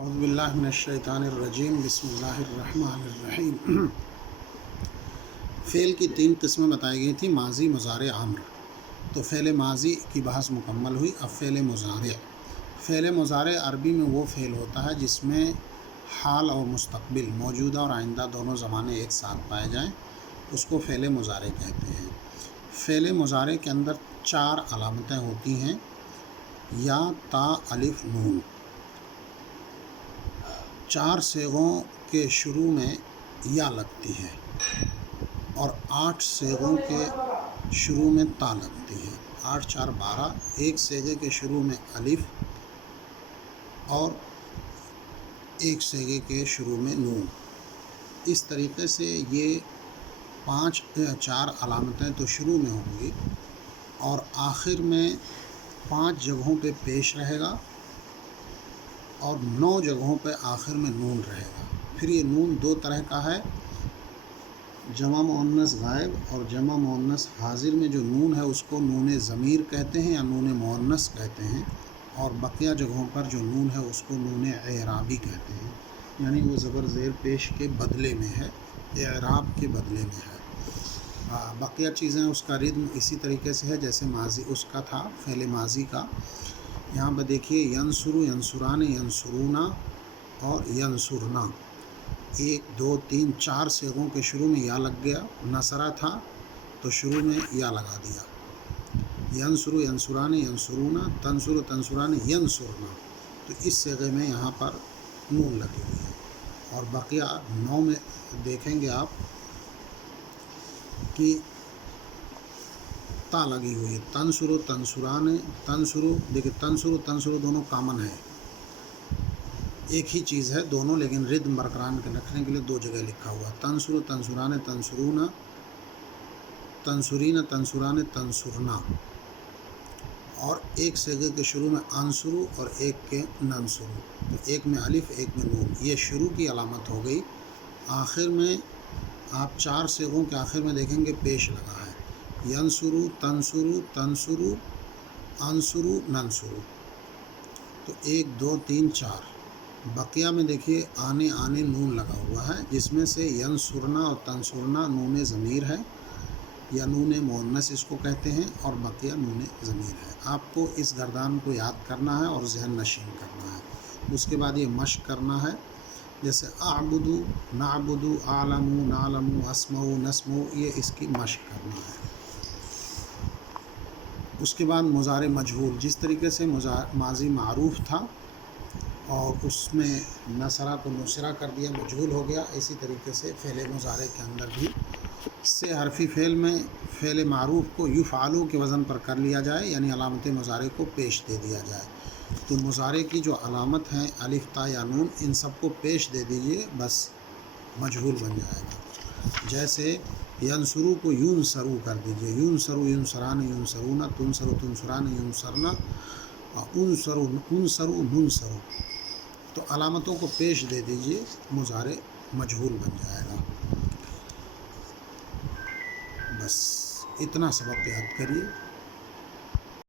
اعوذ باللہ من الشیطان الرجیم بسم اللہ الرحمن الرحیم۔ فعل کی 3 قسمیں بتائی گئی تھیں، ماضی، مضارع، امر۔ تو فعل ماضی کی بحث مکمل ہوئی۔ اب فعل مضارع۔ فعل مضارع عربی میں وہ فعل ہوتا ہے جس میں حال اور مستقبل، موجودہ اور آئندہ دونوں زمانے ایک ساتھ پائے جائیں، اس کو فعل مضارع کہتے ہیں۔ فعل مضارع کے اندر 4 علامتیں ہوتی ہیں، یا، تا، الف، نون۔ 4 صیغوں کے شروع میں یا لگتی ہے اور 8 صیغوں کے شروع میں تا لگتی ہے۔ 8 4 12۔ ایک صیغے کے شروع میں الف اور ایک صیغے کے شروع میں نون۔ اس طریقے سے یہ 4 علامتیں تو شروع میں ہوں گی اور آخر میں 5 جگہوں پہ پیش رہے گا اور 9 جگہوں پہ آخر میں نون رہے گا۔ پھر یہ نون 2 طرح کا ہے، جمع مؤنث غائب اور جمع مؤنث حاضر میں جو نون ہے اس کو نون ضمیر کہتے ہیں یا نون مؤنث کہتے ہیں، اور بقیہ جگہوں پر جو نون ہے اس کو نون اعرابی کہتے ہیں، یعنی وہ زبر زیر پیش کے بدلے میں ہے، اعراب کے بدلے میں ہے۔ بقیہ چیزیں اس کا ردم اسی طریقے سے ہے جیسے ماضی اس کا تھا، فعل ماضی کا۔ یہاں پہ دیکھیے ینصرو، ینصران، ینصرونا اور ینصرنا، 1 2 3 4 صیغوں کے شروع میں یا لگ گیا۔ نصرہ تھا تو شروع میں یا لگا دیا۔ ینصرو، ینصران، ینصرونا، تنصرو، تنصران، ینصرنا، تو اس صیغے میں یہاں پر نون لگی ہوئی ہے۔ اور بقیہ 9 میں دیکھیں گے آپ کہ تا لگی ہوئی ہے۔ تنصرو، تنصران، تنصرو، دیکھیں تنصرو تنصرو دونوں کامن ہے، ایک ہی چیز ہے دونوں، لیکن ردم برقرار رکھنے کے لیے 2 جگہ لکھا ہوا ہے۔ تنصرو، تنصران، تنصرونا، تنصرین، تنصران، تنصرنا، اور ایک صیغے کے شروع میں انصرو اور ایک کے ننصرو، تو ایک میں الف ایک میں نون، یہ شروع کی علامت ہو گئی۔ آخر میں آپ 4 صیغوں کے آخر میں دیکھیں گے پیش لگا ہے، ینصرو، تنصرو، تنصرو، انصرو، ننصرو، تو 1 2 3 4۔ بقیہ میں دیکھیے آنے نون لگا ہوا ہے، جس میں سے ینصرنا اور تنصرنا نون ضمیر ہے یا نون مؤنث اس کو کہتے ہیں، اور بقیہ نون ضمیر ہے۔ آپ کو اس گردان کو یاد کرنا ہے اور ذہن نشین کرنا ہے۔ اس کے بعد یہ مشق کرنا ہے، جیسے اعبدو، نعبدو، اعلمو، نعلمو، اسمعو، نسمعو، یہ اس کی مشق کرنا ہے۔ اس کے بعد مضارع مجہول، جس طریقے سے ماضی معروف تھا اور اس میں نصرہ کو نصرہ کر دیا، مجہول ہو گیا، اسی طریقے سے فعل مضارع کے اندر بھی سے حرفی فعل میں فعل معروف کو یفعلو کے وزن پر کر لیا جائے، یعنی علامت مضارع کو پیش دے دیا جائے۔ تو مضارع کی جو علامت ہیں الف، تا یا نون، ان سب کو پیش دے دیجئے، بس مجہول بن جائے گا۔ جیسے ینصرو کو ینصرو کر دیجئے، ینصرو، ینصران، ینصرونا، تنصرو، تنصران، ینصرنا، انصرو، انصرو، ننصرو، تو علامتوں کو پیش دے دیجئے، مضارع مجہول بن جائے گا۔ بس اتنا سبق یاد کریے۔